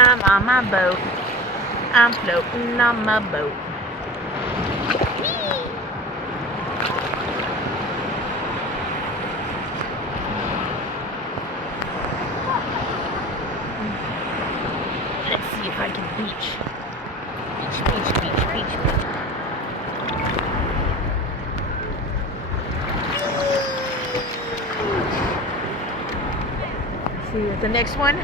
I'm on my boat. I'm floating on my boat. Let's see if I can beach. Beach. See you at the next one.